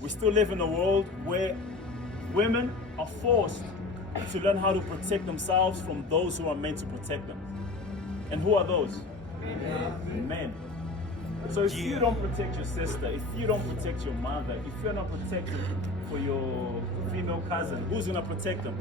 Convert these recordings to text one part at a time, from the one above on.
We still live in a world where women are forced to learn how to protect themselves from those who are meant to protect them. And who are those? Men. So if you don't protect your sister, if you don't protect your mother, if you're not protected for your female cousin, who's gonna protect them?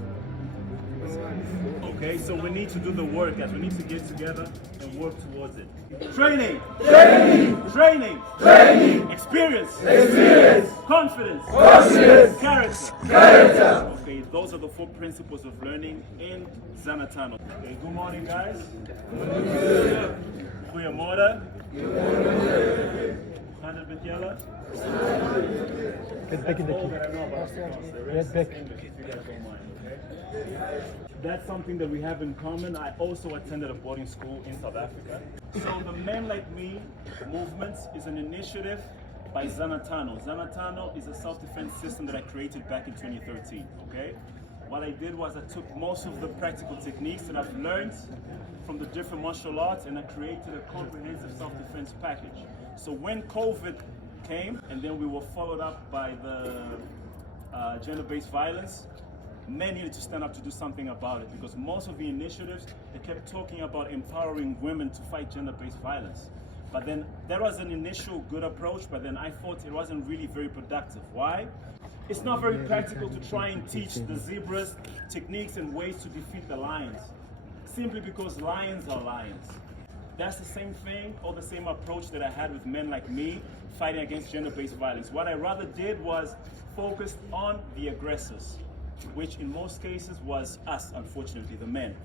Okay, so we need to do the work, guys. We need to get together and work towards it. Training. Training. Training. Training. Experience. Experience. Confidence. Confidence. Character. Character. Okay, those are the 4 principles of learning in Zanatano. Okay, good morning, guys. Goeiemorgen. Gaan het met jullie? That's all that I know about Afrikaans. The rest is English, if you guys don't mind, okay? That's something that we have in common. I also attended a boarding school in South Africa. So the Men Like Me movement is an initiative by Zanatano. Zanatano is a self-defense system that I created back in 2013, okay? What I did was I took most of the practical techniques that I've learned from the different martial arts and I created a comprehensive self-defense package. So when COVID came and then we were followed up by the gender-based violence, men needed to stand up to do something about it because most of the initiatives, they kept talking about empowering women to fight gender-based violence. But then that was an initial good approach, but then I thought it wasn't really very productive. Why? It's not very practical to try and teach the zebras techniques and ways to defeat the lions, simply because lions are lions. That's the same thing or the same approach that I had with Men Like Me fighting against gender-based violence. What I rather did was focus on the aggressors, which in most cases was us, unfortunately, the men.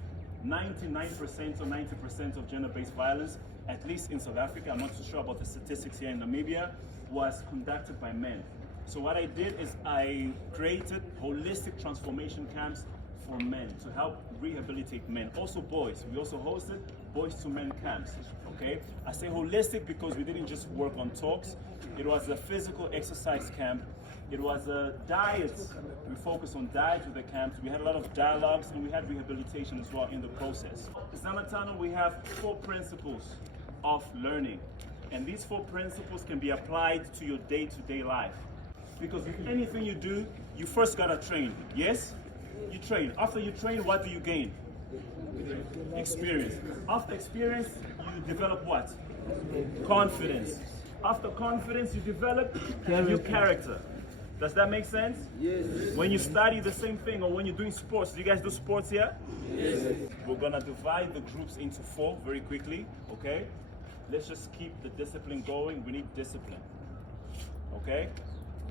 99% or 90% of gender-based violence, at least in South Africa, I'm not too sure about the statistics here in Namibia, was conducted by men. So what I did is I created holistic transformation camps for men to help rehabilitate men. Also boys. We also hosted boys to men camps. Okay? I say holistic because we didn't just work on talks. It was a physical exercise camp. It was a diet. We focused on diet with the camps. We had a lot of dialogues and we had rehabilitation as well in the process. In Zanatano, we have 4 principles of learning. And these 4 principles can be applied to your day-to-day life. Because with anything you do, you first gotta train. Yes? You train. After you train, what do you gain? Experience. After experience, you develop what? Confidence. After confidence, you develop your character. Does that make sense? Yes. When you study the same thing or when you're doing sports, do you guys do sports here? Yes. We're gonna divide the groups into 4 very quickly, okay? Let's just keep the discipline going. We need discipline, okay?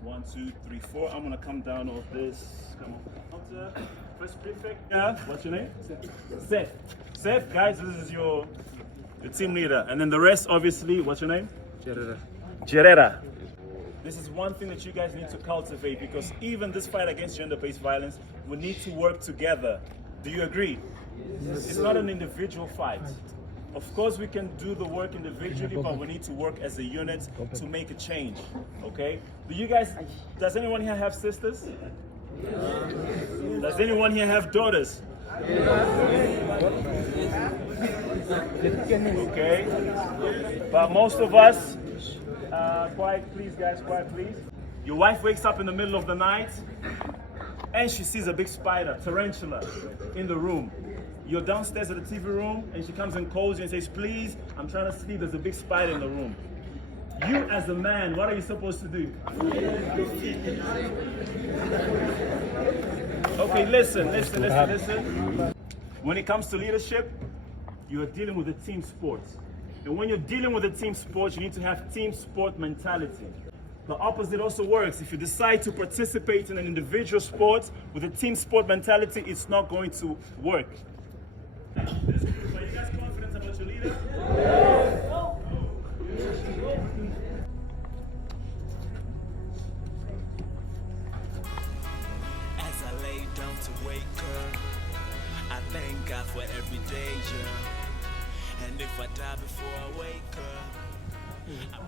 1, 2, 3, 4. I'm gonna come down off this. Come on. First prefect. Yeah. What's your name? Seth. Seth, guys, this is your team leader. And then the rest, obviously, what's your name? Gerera. This is one thing that you guys need to cultivate because even this fight against gender-based violence, we need to work together. Do you agree? Yes. It's not an individual fight. Of course, we can do the work individually, but we need to work as a unit to make a change, okay? Does anyone here have sisters? Does anyone here have daughters? Okay, but most of us, quiet please guys, quiet please. Your wife wakes up in the middle of the night and she sees a big spider, tarantula, in the room. You're downstairs at the TV room and she comes and calls you and says, please, I'm trying to sleep, there's a big spider in the room. You as a man, what are you supposed to do? Okay, listen. When it comes to leadership, you are dealing with a team sport. And when you're dealing with a team sport, you need to have team sport mentality. The opposite also works. If you decide to participate in an individual sport with a team sport mentality, it's not going to work. Are you guys confident about your leader? Yes. As I lay down to wake up, I thank God for every day, yeah. And if I die before I wake up,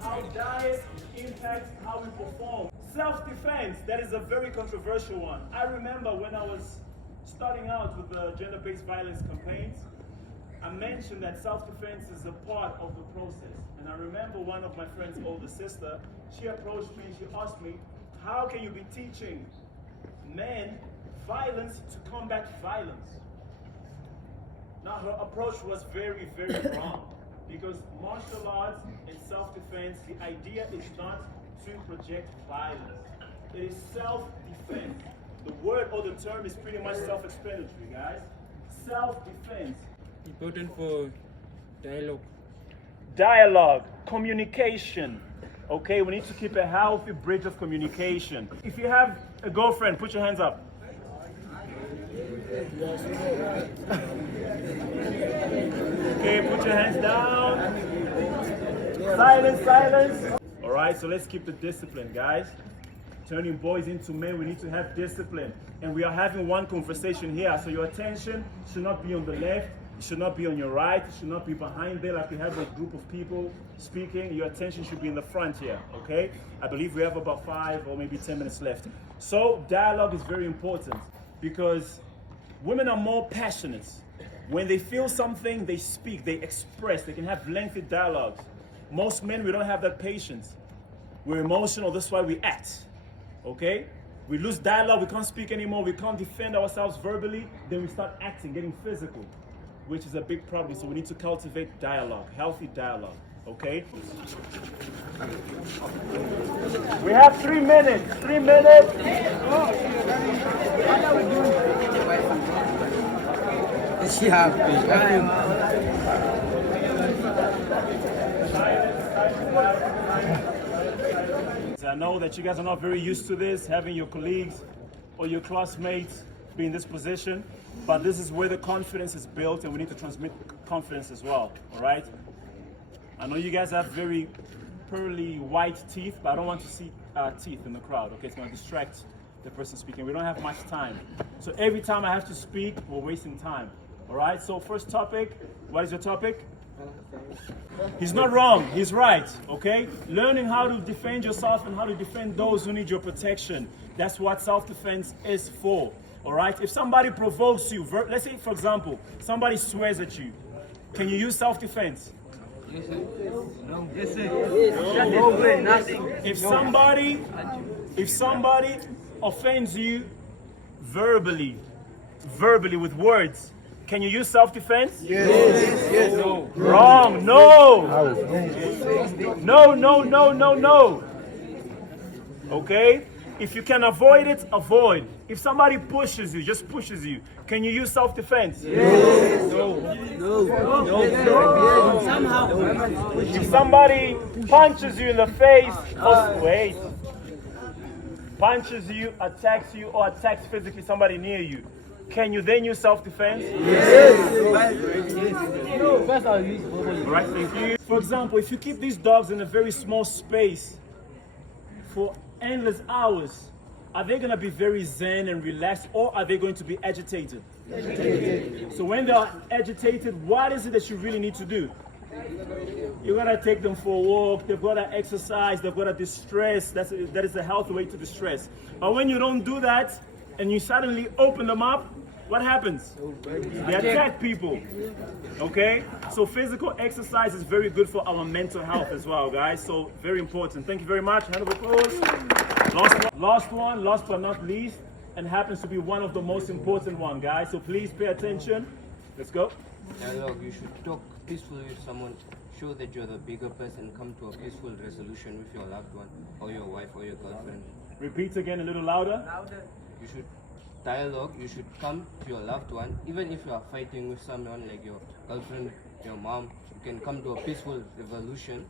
how diet impacts how we perform. Self-defense, that is a very controversial one. I remember when I was starting out with the gender-based violence campaigns, I mentioned that self-defense is a part of the process. And I remember one of my friend's older sister, she approached me and she asked me, how can you be teaching men violence to combat violence? Now her approach was very, very wrong, because martial arts and self-defense, the idea is not to project violence. It is self-defense. The word or the term is pretty much self-explanatory, guys. Self-defense. Important for dialogue. Dialogue, communication. Okay, we need to keep a healthy bridge of communication. If you have a girlfriend, put your hands up. Okay, put your hands down. Silence, silence. All right, so let's keep the discipline, guys. Turning boys into men, we need to have discipline. And we are having one conversation here, so your attention should not be on the left, it should not be on your right, it should not be behind there like we have a group of people speaking. Your attention should be in the front here, okay? I believe we have about 5 or maybe 10 minutes left. So dialogue is very important, because women are more passionate. When they feel something, they speak, they express, they can have lengthy dialogues. Most men, we don't have that patience. We're emotional, that's why we act. Okay? We lose dialogue, we can't speak anymore, we can't defend ourselves verbally, then we start acting, getting physical, which is a big problem. So we need to cultivate dialogue, healthy dialogue. Okay? We have 3 minutes. 3 minutes. I know that you guys are not very used to this, having your colleagues or your classmates be in this position, but this is where the confidence is built, and we need to transmit confidence as well, all right? I know you guys have very pearly white teeth, but I don't want to see teeth in the crowd, okay? It's going to distract the person speaking. We don't have much time. So every time I have to speak, we're wasting time, all right? So first topic, what is your topic? He's not wrong, he's right, okay? Learning how to defend yourself and how to defend those who need your protection. That's what self-defense is for, all right? If somebody provokes you, let's say, for example, somebody swears at you, can you use self-defense? Yes, sir. No. Yes, sir. No, nothing. If somebody offends you verbally with words, can you use self-defense? Yes. No. Wrong. No. No. Okay? If you can avoid it, avoid. If somebody pushes you, just pushes you, can you use self-defense? If somebody punches you in the face, punches you, attacks you, or attacks physically somebody near you, can you then use self-defense? Alright, thank you. For example, if you keep these dogs in a very small space for endless hours, are they going to be very zen and relaxed, or are they going to be agitated? So when they are agitated, what is it that you really need to do? You got to take them for a walk, they've got to exercise, they've got to distress. That is a healthy way to distress. But when you don't do that and you suddenly open them up, what happens? They attack people. Okay? So physical exercise is very good for our mental health as well, guys. So very important. Thank you very much. Hand of applause. Last but not least, and happens to be one of the most important one, guys. So please pay attention. Let's go. Dialogue. You should talk peacefully with someone. Show that you're the bigger person. Come to a peaceful resolution with your loved one, or your wife, or your girlfriend. Repeat again a little louder. You should dialogue. You should come to your loved one, even if you are fighting with someone like your girlfriend, your mom. You can come to a peaceful resolution,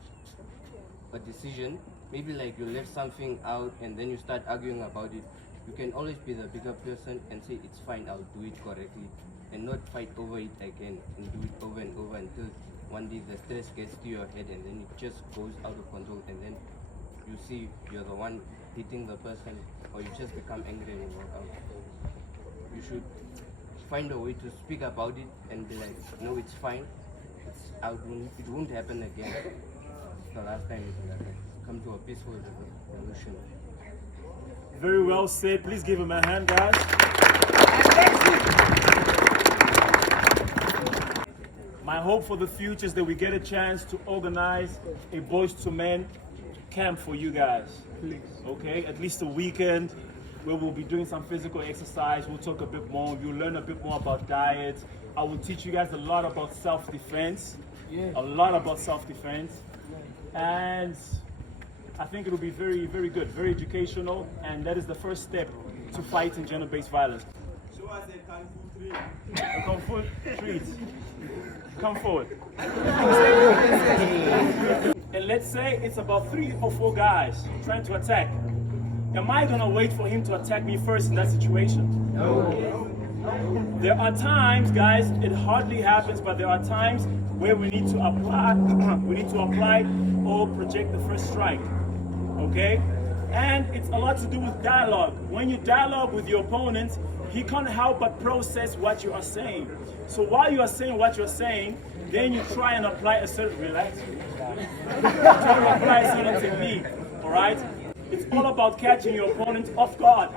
a decision. Maybe like you left something out and then you start arguing about it. You can always be the bigger person and say it's fine, I'll do it correctly, and not fight over it again and do it over and over until one day the stress gets to your head and then it just goes out of control, and then you see you're the one hitting the person, or you just become angry and you walk out. You should find a way to speak about it and be like, no, it's fine, it won't happen again. It's the last time it will happen. Come to a peaceful resolution. Very well said. Please give him a hand, guys. My hope for the future is that we get a chance to organize a Boys to Men camp for you guys. Okay, at least a weekend where we'll be doing some physical exercise. We'll talk a bit more. You'll learn a bit more about diet. I will teach you guys a lot about self-defense. A lot about self-defense. And I think it'll be very, very good, very educational, and that is the first step to fighting gender-based violence. Show us a Kung Fu treat. A Kung Fu treat. Come forward. And let's say it's about 3 or 4 guys trying to attack. Am I gonna wait for him to attack me first in that situation? No. There are times, guys, it hardly happens, but there are times where we need to apply, or project the first strike. Okay? And it's a lot to do with dialogue. When you dialogue with your opponent, he can't help but process what you are saying. So while you are saying what you're saying, then you try and apply a certain try to apply a certain technique. Alright? It's all about catching your opponent off guard.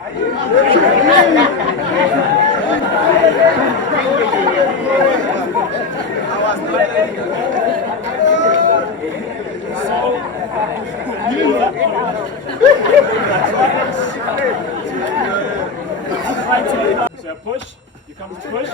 So I push, you come to push.